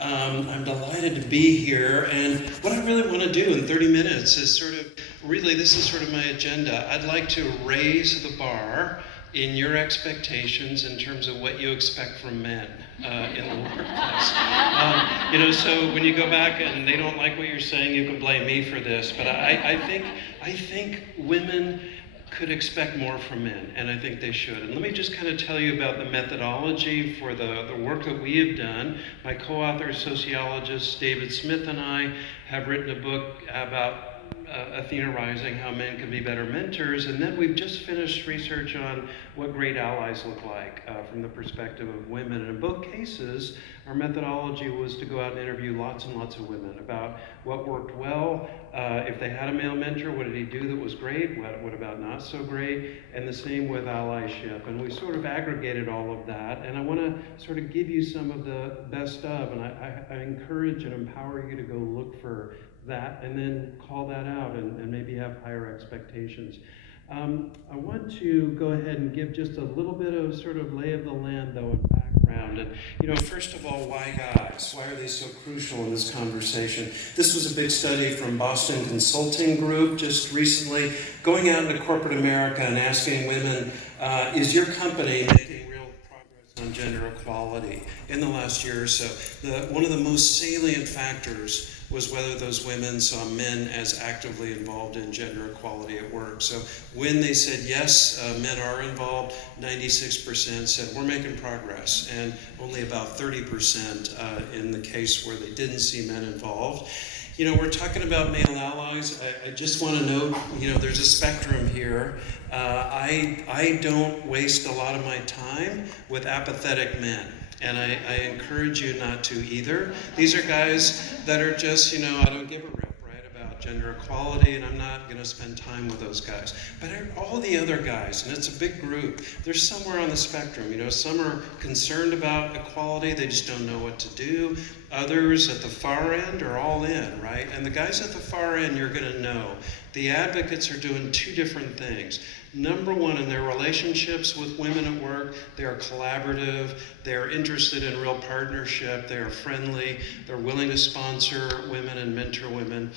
I'm delighted to be here, and what I really want to do in 30 minutes is this is sort of my agenda. I'd like to raise the bar in your expectations in terms of what you expect from men in the workplace. So when you go back and they don't like what you're saying, you can blame me for this, but I think women could expect more from men, and I think they should. And let me just kind of tell you about the methodology for the work that we have done. My co-author, sociologist David Smith, and I have written a book about Athena Rising, how men can be better mentors, and then we've just finished research on what great allies look like from the perspective of women. And in both cases, our methodology was to go out and interview lots and lots of women about what worked well. If they had a male mentor, what did he do that was great? What about not so great? And the same with allyship. And we sort of aggregated all of that. And I want to sort of give you some of the best of, and I encourage and empower you to go look for that and then call that out and maybe have higher expectations. I want to go ahead and give just a little bit of sort of lay of the land, though, and background. And, first of all, why guys? Why are they so crucial in this conversation? This was a big study from Boston Consulting Group just recently, going out into corporate America and asking women, is your company making real progress on gender equality in the last year or so? One of the most salient factors was whether those women saw men as actively involved in gender equality at work. So when they said yes, men are involved, 96% said we're making progress, and only about 30% in the case where they didn't see men involved. We're talking about male allies. I just want to note, there's a spectrum here. I don't waste a lot of my time with apathetic men. And I encourage you not to either. These are guys that are just, I don't give a rip, right, about gender equality, and I'm not going to spend time with those guys. But all the other guys, and it's a big group, they're somewhere on the spectrum. Some are concerned about equality, they just don't know what to do. Others at the far end are all in, right? And the guys at the far end, you're going to know. The advocates are doing two different things. Number one, in their relationships with women at work, they are collaborative, they are interested in real partnership, they are friendly, they're willing to sponsor women and mentor women.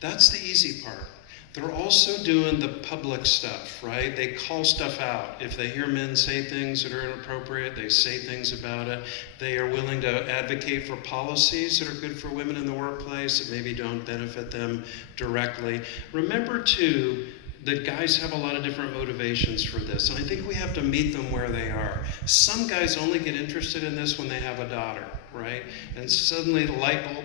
That's the easy part. They're also doing the public stuff, right? They call stuff out. If they hear men say things that are inappropriate, they say things about it. They are willing to advocate for policies that are good for women in the workplace that maybe don't benefit them directly. Remember, too, that guys have a lot of different motivations for this, and I think we have to meet them where they are. Some guys only get interested in this when they have a daughter, right? And suddenly the light bulb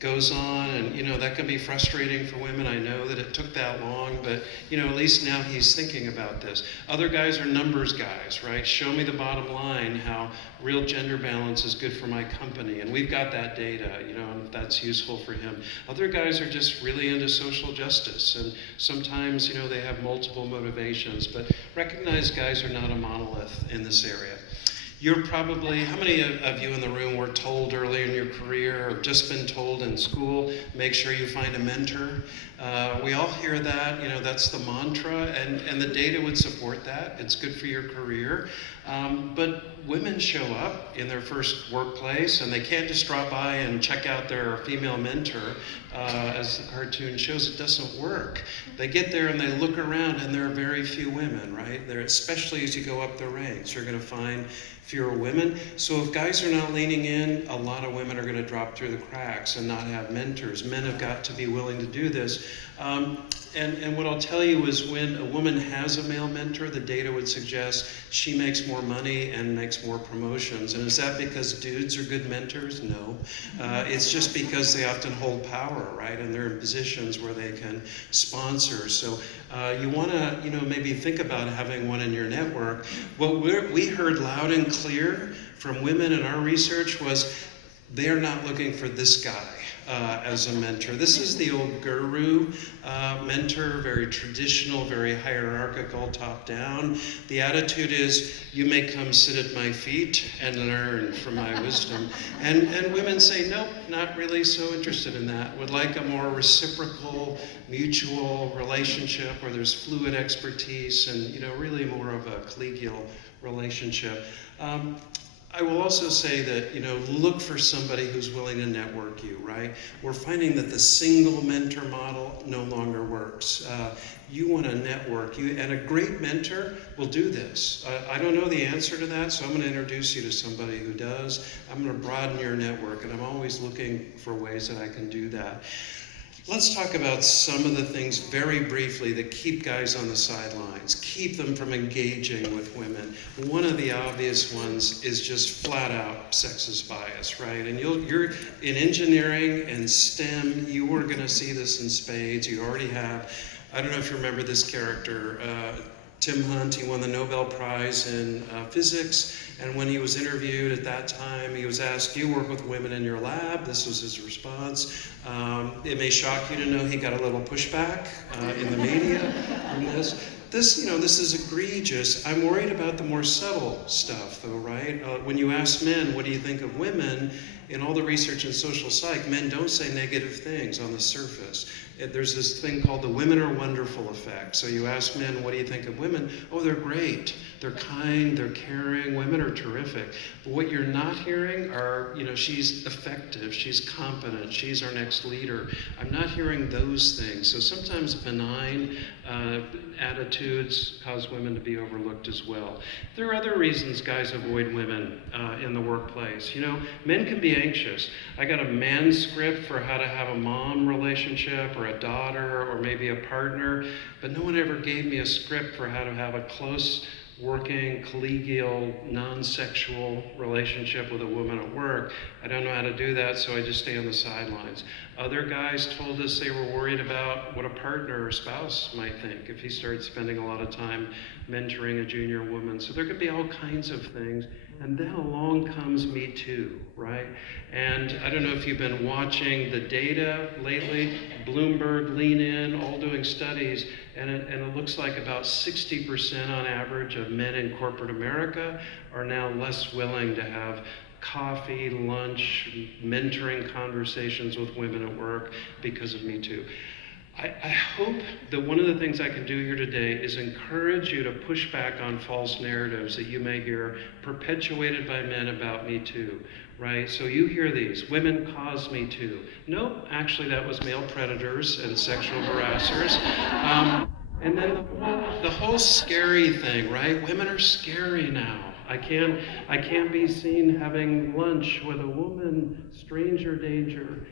goes on, and that can be frustrating for women. I know that it took that long, but at least now he's thinking about this. Other guys are numbers guys, right? Show me the bottom line, how real gender balance is good for my company, and we've got that data, and that's useful for him. Other guys are just really into social justice, and sometimes they have multiple motivations, but recognize guys are not a monolith in this area. You're probably, how many of you in the room were told early in your career, or just been told in school, make sure you find a mentor? We all hear that, that's the mantra, and the data would support that. It's good for your career. But women show up in their first workplace, and they can't just drop by and check out their female mentor. As the cartoon shows, it doesn't work. They get there and they look around, and there are very few women, right? Especially as you go up the ranks, you're going to find fewer women. So if guys are not leaning in, a lot of women are going to drop through the cracks and not have mentors. Men have got to be willing to do this. And what I'll tell you is when a woman has a male mentor, the data would suggest she makes more money and makes more promotions. And is that because dudes are good mentors? No. It's just because they often hold power, right? And they're in positions where they can sponsor. So you want to, maybe think about having one in your network. What we heard loud and clear from women in our research was they're not looking for this guy as a mentor. This is the old guru mentor, very traditional, very hierarchical, top down. The attitude is, you may come sit at my feet and learn from my wisdom. And women say, nope, not really so interested in that. Would like a more reciprocal, mutual relationship where there's fluid expertise and really more of a collegial relationship. I will also say that, look for somebody who's willing to network you, right? We're finding that the single mentor model no longer works. You want to network, and a great mentor will do this. I don't know the answer to that, so I'm going to introduce you to somebody who does. I'm going to broaden your network, and I'm always looking for ways that I can do that. Let's talk about some of the things very briefly that keep guys on the sidelines, keep them from engaging with women. One of the obvious ones is just flat out sexist bias, right? And you're in engineering and STEM, you are going to see this in spades. You already have. I don't know if you remember this character, Tim Hunt. He won the Nobel Prize in physics, and when he was interviewed at that time, he was asked, "Do you work with women in your lab?" This was his response. It may shock you to know he got a little pushback in the media on this. This is egregious. I'm worried about the more subtle stuff, though, right? When you ask men, what do you think of women? In all the research in social psych, men don't say negative things on the surface. There's this thing called the women are wonderful effect. So you ask men, what do you think of women? Oh, they're great. They're kind, they're caring, women are terrific. But what you're not hearing are, she's effective, she's competent, she's our next leader. I'm not hearing those things. So sometimes benign attitudes cause women to be overlooked as well. There are other reasons guys avoid women in the workplace. Men can be anxious. I got a manuscript for how to have a mom relationship or a daughter or maybe a partner, but no one ever gave me a script for how to have a close working, collegial, non-sexual relationship with a woman at work. I don't know how to do that, so I just stay on the sidelines. Other guys told us they were worried about what a partner or spouse might think if he started spending a lot of time mentoring a junior woman. So there could be all kinds of things. And then along comes Me Too, right? And I don't know if you've been watching the data lately, Bloomberg, Lean In, all doing studies, and it looks like about 60% on average of men in corporate America are now less willing to have coffee, lunch, mentoring conversations with women at work because of Me Too. I hope that one of the things I can do here today is encourage you to push back on false narratives that you may hear perpetuated by men about Me Too, right? So you hear these, women cause Me Too. Nope, actually that was male predators and sexual harassers. And then the whole scary thing, right? Women are scary now. I can't be seen having lunch with a woman, stranger danger.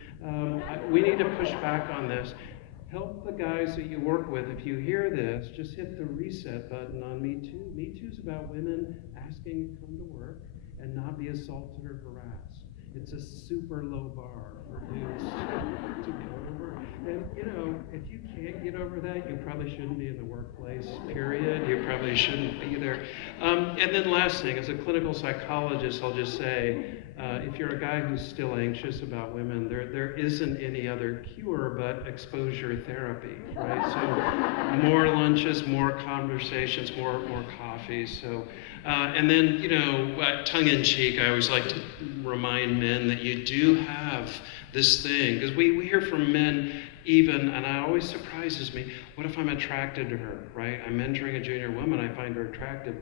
We need to push back on this. Help the guys that you work with. If you hear this, just hit the reset button on Me Too. Me Too is about women asking to come to work and not be assaulted or harassed. It's a super low bar for dudes to get over. And if you can't get over that, you probably shouldn't be in the workplace, period. You probably shouldn't be there. And then last thing, as a clinical psychologist, I'll just say, if you're a guy who's still anxious about women, there isn't any other cure but exposure therapy, right? So more lunches, more conversations, more coffees. So, and then, tongue in cheek, I always like to remind men that you do have this thing, because we hear from men even, and it always surprises me, what if I'm attracted to her, right? I'm mentoring a junior woman, I find her attractive.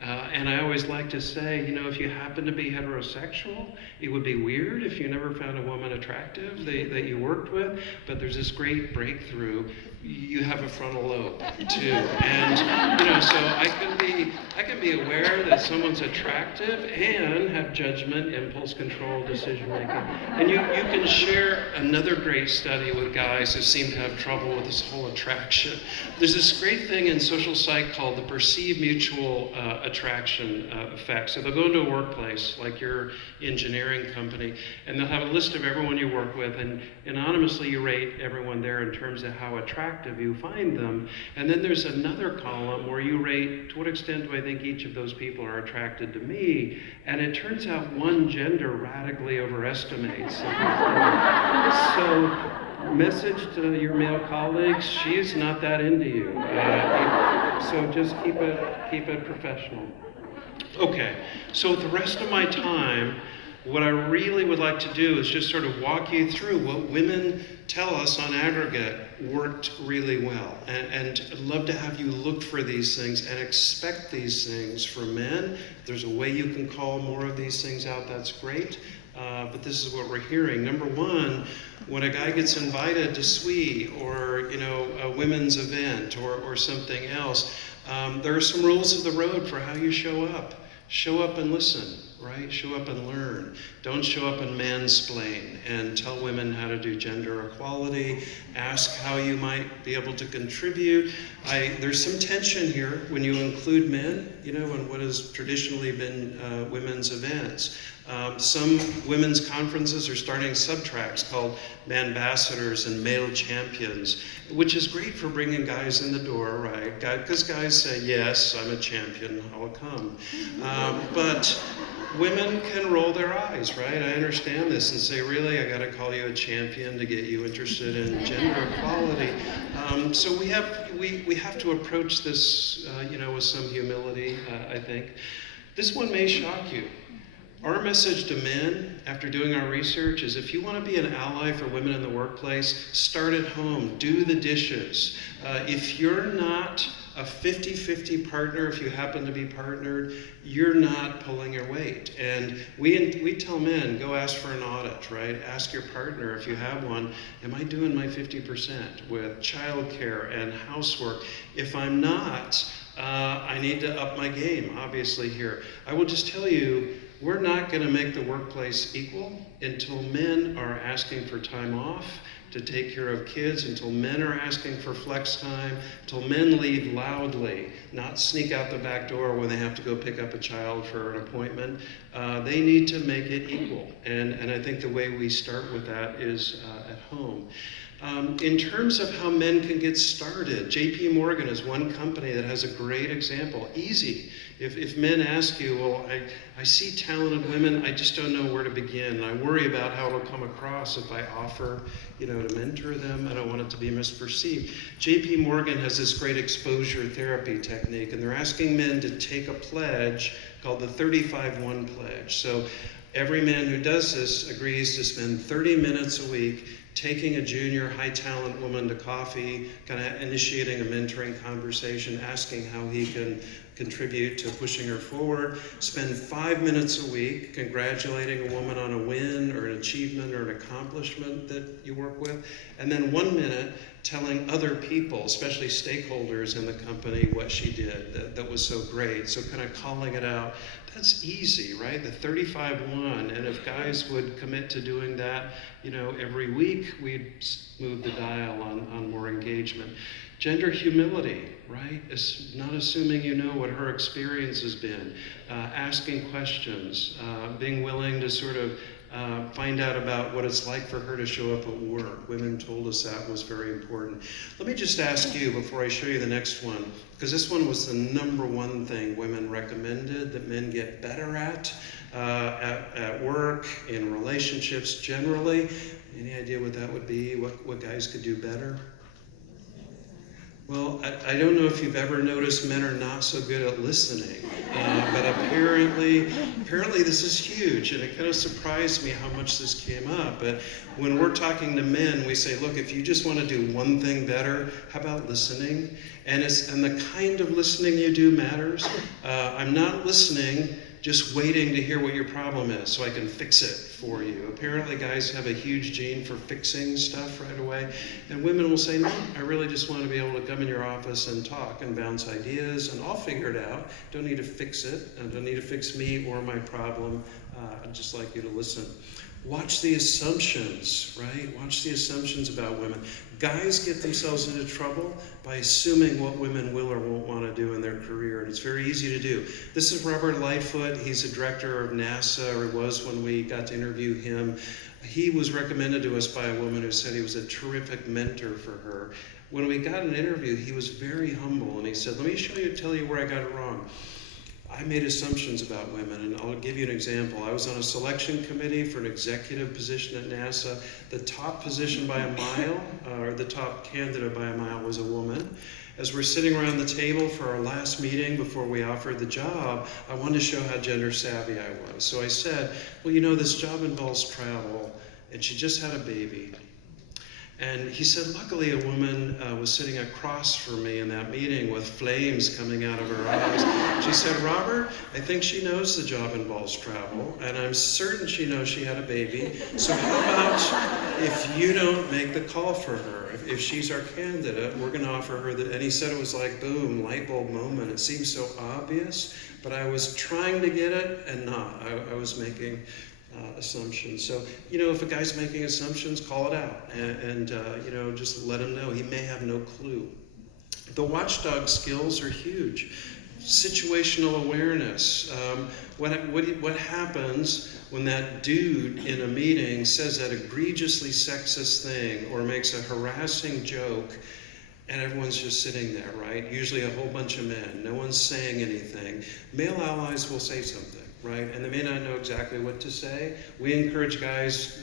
And I always like to say, if you happen to be heterosexual, it would be weird if you never found a woman attractive that you worked with, but there's this great breakthrough. You have a frontal lobe, too. And, so I can be aware that someone's attractive and have judgment, impulse control, decision making. And you can share another great study with guys who seem to have trouble with this whole attraction. There's this great thing in social psych called the perceived mutual attraction effect. So they'll go into a workplace, like your engineering company, and they'll have a list of everyone you work with, and anonymously you rate everyone there in terms of how attractive you find them. And then there's another column where you rate, to what extent do I think each of those people are attracted to me? And it turns out one gender radically overestimates. So message to your male colleagues, she's not that into you. So just keep it professional. Okay, so the rest of my time, What I really would like to do is just sort of walk you through what women tell us on aggregate worked really well. And I'd love to have you look for these things and expect these things for men. If there's a way you can call more of these things out, that's great. But this is what we're hearing. Number one, when a guy gets invited to SWE or a women's event or something else, there are some rules of the road for how you show up. Show up and listen, right? Show up and learn. Don't show up and mansplain and tell women how to do gender equality. Ask how you might be able to contribute. There's some tension here when you include men, in what has traditionally been women's events. Some women's conferences are starting subtracks called Manbassadors and Male Champions, which is great for bringing guys in the door, right? Because guys say, yes, I'm a champion, I'll come. But women can roll their eyes, right? I understand this and say, really, I got to call you a champion to get you interested in gender equality. So we have to approach this, with some humility, I think. This one may shock you. Our message to men, after doing our research, is if you want to be an ally for women in the workplace, start at home, do the dishes. If you're not a 50-50 partner, if you happen to be partnered, you're not pulling your weight. And we tell men, go ask for an audit, right? Ask your partner, if you have one, am I doing my 50% with childcare and housework? If I'm not, I need to up my game, obviously, here. I will just tell you, we're not going to make the workplace equal until men are asking for time off to take care of kids, until men are asking for flex time, until men leave loudly, not sneak out the back door when they have to go pick up a child for an appointment. They need to make it equal. And I think the way we start with that is at home. In terms of how men can get started, JP Morgan is one company that has a great example. Easy. If men ask you, well, I see talented women, I just don't know where to begin. I worry about how it'll come across if I offer, to mentor them. I don't want it to be misperceived. JP Morgan has this great exposure therapy technique, and they're asking men to take a pledge called the 35-1 pledge. So every man who does this agrees to spend 30 minutes a week taking a junior high talent woman to coffee, kind of initiating a mentoring conversation, asking how he can contribute to pushing her forward. Spend 5 minutes a week congratulating a woman on a win or an achievement or an accomplishment that you work with. And then 1 minute telling other people, especially stakeholders in the company, what she did that was so great. So kind of calling it out. That's easy, right? The 35-1. And if guys would commit to doing that, every week, we'd move the dial on more engagement. Gender humility, right? It's not assuming you know what her experience has been. Asking questions, being willing to sort of find out about what it's like for her to show up at work. Women told us that was very important. Let me just ask you before I show you the next one, because this one was the number one thing women recommended that men get better at work, in relationships generally. Any idea what that would be? What guys could do better? Well, I don't know if you've ever noticed men are not so good at listening, but apparently this is huge, and it kind of surprised me how much this came up. But when we're talking to men, we say, look, if you just want to do one thing better, how about listening? And the kind of listening you do matters. I'm not listening, just waiting to hear what your problem is so I can fix it for you. Apparently guys have a huge gene for fixing stuff right away, and women will say, no, I really just want to be able to come in your office and talk and bounce ideas, and I'll figure it out. Don't need to fix it, and don't need to fix me or my problem. I'd just like you to listen. Watch the assumptions, right? Watch the assumptions about women. Guys get themselves into trouble by assuming what women will or won't want to do in their career, and it's very easy to do. This is Robert Lightfoot. He's a director of NASA, or he was when we got to interview him. He was recommended to us by a woman who said he was a terrific mentor for her. When we got an interview, he was very humble, and he said, let me tell you where I got it wrong. I made assumptions about women, and I'll give you an example. I was on a selection committee for an executive position at NASA. The top position by a mile, or the top candidate by a mile, was a woman. as we're sitting around the table for our last meeting before we offered the job, I wanted to show how gender savvy I was. So I said, well, you know, this job involves travel, and she just had a baby. And he said, luckily a woman was sitting across from me in that meeting with flames coming out of her eyes. She said, Robert, I think she knows the job involves travel, and I'm certain she knows she had a baby. So how about if you don't make the call for her? If she's our candidate, we're going to offer her the, and he said it was like, boom, light bulb moment. It seems so obvious, but I was trying to get it and not. I was making assumptions. So, you know, if a guy's making assumptions, call it out and you know, just let him know. He may have no clue. The watchdog skills are huge. Situational awareness. What happens when that dude in a meeting says that egregiously sexist thing or makes a harassing joke and everyone's just sitting there, right? Usually a whole bunch of men. No one's saying anything. Male allies will say something, right? And they may not know exactly what to say. We encourage guys,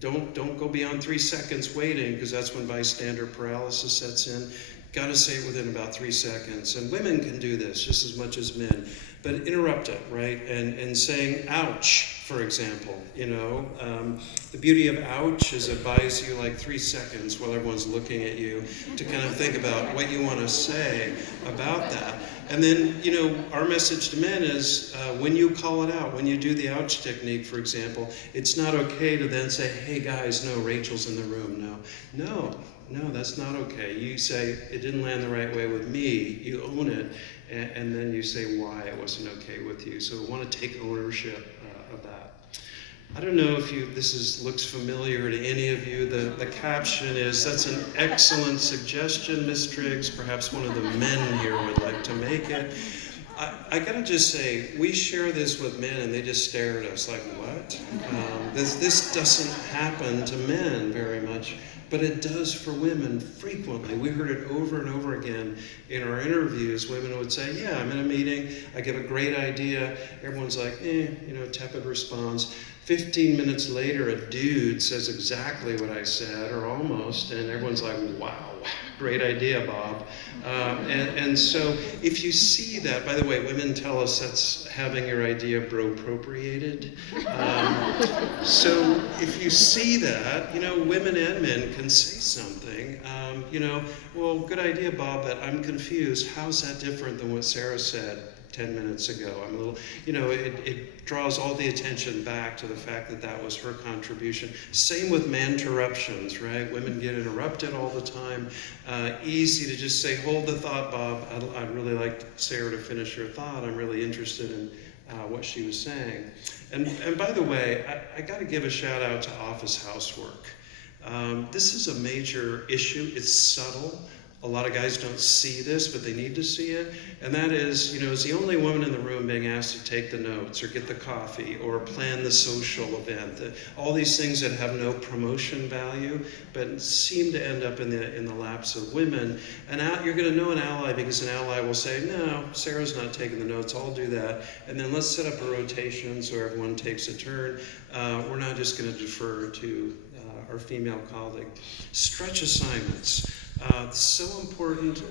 don't go beyond 3 seconds waiting, because that's when bystander paralysis sets in. Got to say it within about 3 seconds. And women can do this just as much as men. But interrupt it, right? And saying ouch, for example. You know, the beauty of ouch is it buys you like 3 seconds while everyone's looking at you to kind of think about what you want to say about that. And then, you know, our message to men is when you call it out, when you do the ouch technique, for example, it's not okay to then say, hey guys, no, Rachel's in the room. No, that's not okay. You say, it didn't land the right way with me. You own it, and then you say why it wasn't okay with you. So we want to take ownership of that. I don't know if looks familiar to any of you. The caption is, that's an excellent suggestion, Miss Triggs. Perhaps one of the men here would like to make it. I gotta just say, we share this with men and they just stare at us like, what? This doesn't happen to men very much, but it does for women frequently. We heard it over and over again in our interviews. Women would say, yeah, I'm in a meeting, I give a great idea. Everyone's like, tepid response. 15 minutes later, a dude says exactly what I said, or almost, and everyone's like, wow, great idea, Bob. And so if you see that, by the way, women tell us that's having your idea bro-appropriated. So if you see that, you know, women and men can say something. Well, good idea, Bob, but I'm confused. How's that different than what Sarah said 10 minutes ago? I'm a little, it draws all the attention back to the fact that was her contribution. Same with man-interruptions, right? Women get interrupted all the time. Easy to just say, hold the thought, Bob. I'd really like Sarah to finish her thought. I'm really interested in what she was saying. And by the way, I got to give a shout out to office housework. This is a major issue. It's subtle. A lot of guys don't see this, but they need to see it. And that is, is the only woman in the room being asked to take the notes or get the coffee or plan the social event. All these things that have no promotion value, but seem to end up in the laps of women. And you're going to know an ally because an ally will say, no, Sarah's not taking the notes, I'll do that. And then let's set up a rotation so everyone takes a turn. We're not just going to defer to our female colleague. Stretch assignments. So important.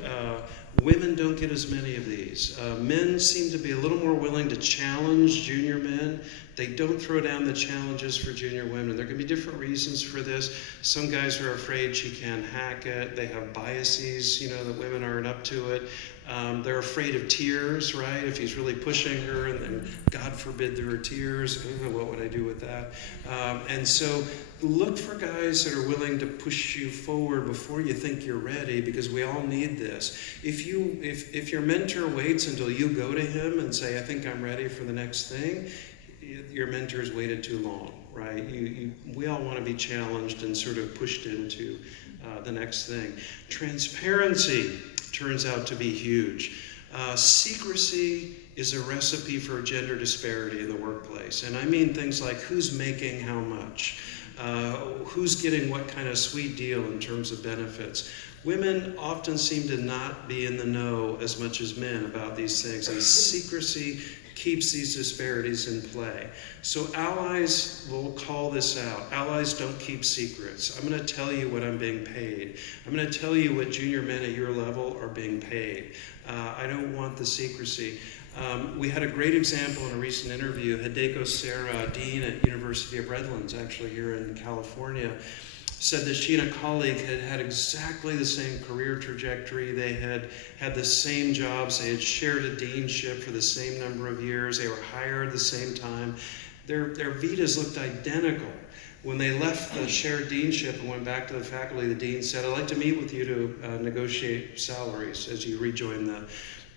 Women don't get as many of these. Men seem to be a little more willing to challenge junior men. They don't throw down the challenges for junior women. There can be different reasons for this. Some guys are afraid she can't hack it. They have biases, that women aren't up to it. They're afraid of tears, right? If he's really pushing her and then, God forbid, there are tears, what would I do with that? And so look for guys that are willing to push you forward before you think you're ready, because we all need this. If your mentor waits until you go to him and say, I think I'm ready for the next thing, your mentor's waited too long, right? We all want to be challenged and sort of pushed into the next thing. Transparency turns out to be huge. Secrecy is a recipe for gender disparity in the workplace. And I mean things like who's making how much, who's getting what kind of sweet deal in terms of benefits. Women often seem to not be in the know as much as men about these things, and secrecy keeps these disparities in play. So allies will call this out. Allies don't keep secrets. I'm going to tell you what I'm being paid. I'm going to tell you what junior men at your level are being paid. I don't want the secrecy. We had a great example in a recent interview. Hideko Serra, dean at University of Redlands, actually here in California, said that she and a colleague had had exactly the same career trajectory. They had had the same jobs. They had shared a deanship for the same number of years. They were hired at the same time. Their vitas looked identical. When they left the shared deanship and went back to the faculty, the dean said, I'd like to meet with you to negotiate salaries as you rejoin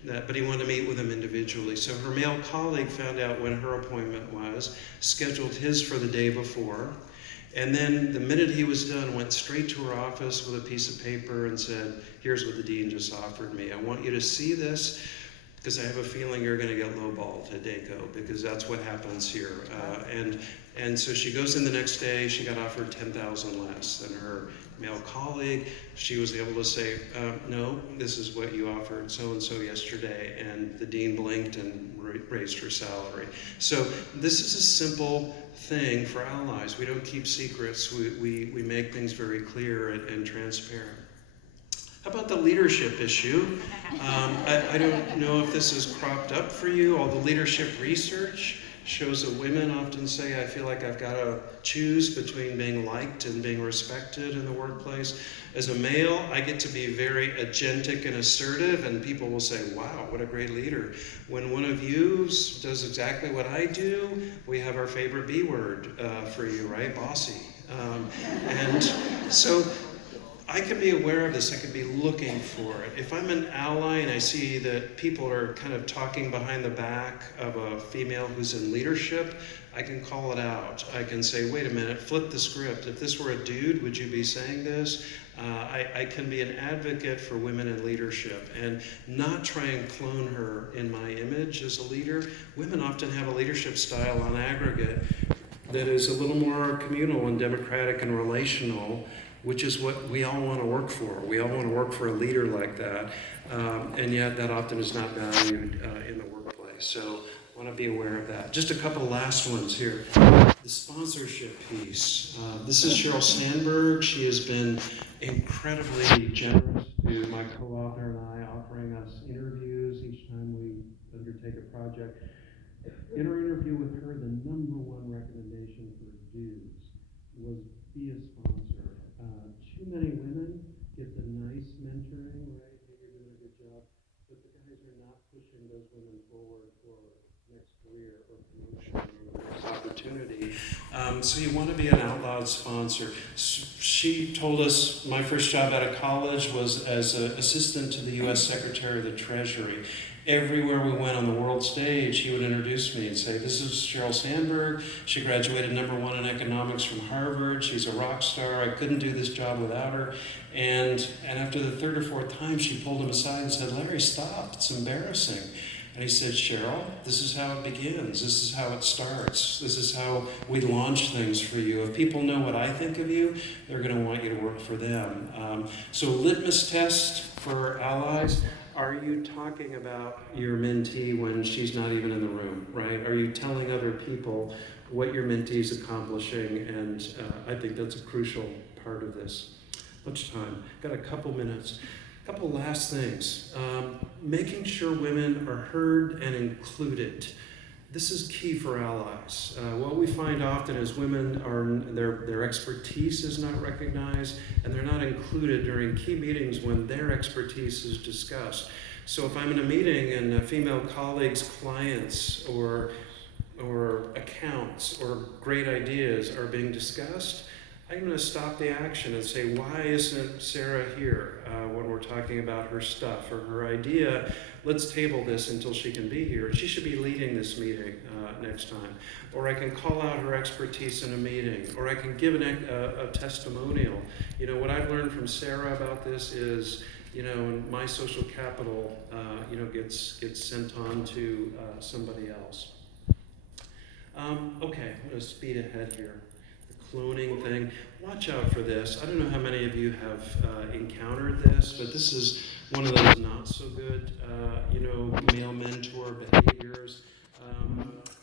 but he wanted to meet with them individually. So her male colleague found out when her appointment was, scheduled his for the day before, and then the minute he was done, went straight to her office with a piece of paper and said, here's what the dean just offered me. I want you to see this because I have a feeling you're going to get lowballed at DACO because that's what happens here. And so she goes in the next day, she got offered $10,000 less than her male colleague. She was able to say, no, this is what you offered so-and-so yesterday. And the dean blinked and raised her salary. So this is a simple thing for allies. We don't keep secrets. We make things very clear and transparent. How about the leadership issue? I don't know if this is cropped up for you. All the leadership research shows that women often say, I feel like I've got to choose between being liked and being respected in the workplace. As a male, I get to be very agentic and assertive, and people will say, wow, what a great leader. When one of you does exactly what I do, we have our favorite B word for you, right? Bossy. And so I can be aware of this. I can be looking for it. If I'm an ally and I see that people are kind of talking behind the back of a female who's in leadership, I can call it out. I can say, wait a minute, flip the script. If this were a dude, would you be saying this? I can be an advocate for women in leadership and not try and clone her in my image as a leader. Women often have a leadership style on aggregate that is a little more communal and democratic and relational, which is what we all want to work for. We all want to work for a leader like that, and yet that often is not valued in the workplace. So I want to be aware of that. Just a couple last ones here. The sponsorship piece. This is Sheryl Sandberg. She has been incredibly generous to my co-author and I, offering us interviews each time we undertake a project. In our interview with her, the number one recommendation for dudes was be a sponsor. Too many women get the nice mentoring, right? Maybe you're doing a good job, but the guys are not pushing those women forward for next career or promotion or next opportunity. So you want to be an out loud sponsor. She told us my first job out of college was as an assistant to the U.S. Secretary of the Treasury. Everywhere we went on the world stage, he would introduce me and say, this is Sheryl Sandberg. She graduated #1 in economics from Harvard. She's a rock star. I couldn't do this job without her. And after the third or fourth time, she pulled him aside and said, Larry, stop. It's embarrassing. And he said, Sheryl, this is how it begins. This is how it starts. This is how we launch things for you. If people know what I think of you, they're going to want you to work for them. So litmus test for allies. Are you talking about your mentee when she's not even in the room, right? Are you telling other people what your mentee is accomplishing? And I think that's a crucial part of this. Much time. Got a couple minutes. A couple last things. Making sure women are heard and included. This is key for allies. What we find often is women their expertise is not recognized and they're not included during key meetings when their expertise is discussed. So if I'm in a meeting and a female colleague's clients or accounts or great ideas are being discussed, I'm going to stop the action and say, why isn't Sarah here when we're talking about her stuff or her idea? Let's table this until she can be here. She should be leading this meeting next time. Or I can call out her expertise in a meeting. Or I can give a testimonial. You know, what I've learned from Sarah about this is, you know, my social capital, gets sent on to somebody else. Okay, I'm going to speed ahead here. Cloning thing. Watch out for this. I don't know how many of you have encountered this, but this is one of those not so good, male mentor behaviors.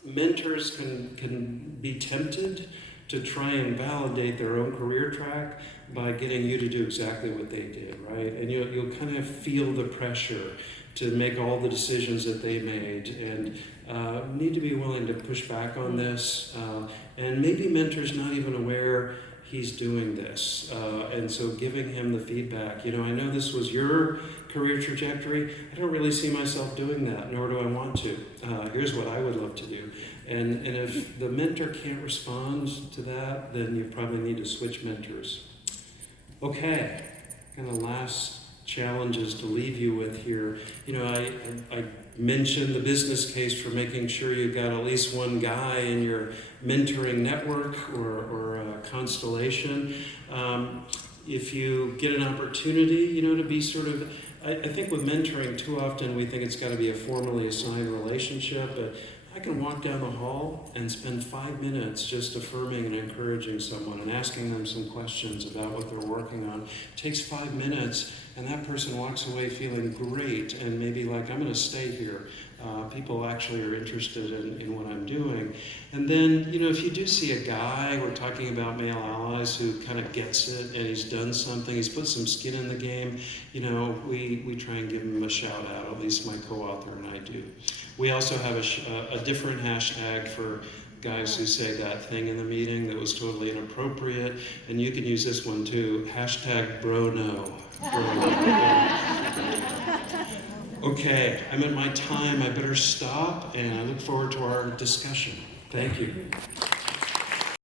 Mentors can be tempted to try and validate their own career track by getting you to do exactly what they did, right? And you'll kind of feel the pressure to make all the decisions that they made, and need to be willing to push back on this. And maybe mentor's not even aware he's doing this, and so giving him the feedback. You know, I know this was your career trajectory. I don't really see myself doing that, nor do I want to. Here's what I would love to do. And if the mentor can't respond to that, then you probably need to switch mentors. Okay, kind of last challenges to leave you with here. You know, I mentioned the business case for making sure you've got at least one guy in your mentoring network or constellation. If you get an opportunity, you know, to be sort of, I think with mentoring, too often we think it's got to be a formally assigned relationship, but I can walk down the hall and spend 5 minutes just affirming and encouraging someone and asking them some questions about what they're working on. It takes 5 minutes, and that person walks away feeling great and maybe like, I'm going to stay here. People actually are interested in what I'm doing. And then, you know, if you do see a guy, we're talking about male allies, who kind of gets it and he's done something, he's put some skin in the game, you know, we try and give him a shout out, at least my co-author and I do. We also have a different hashtag for guys who say that thing in the meeting that was totally inappropriate, and you can use this one too, hashtag bro no. Okay, I'm at my time, I better stop, and I look forward to our discussion. Thank you.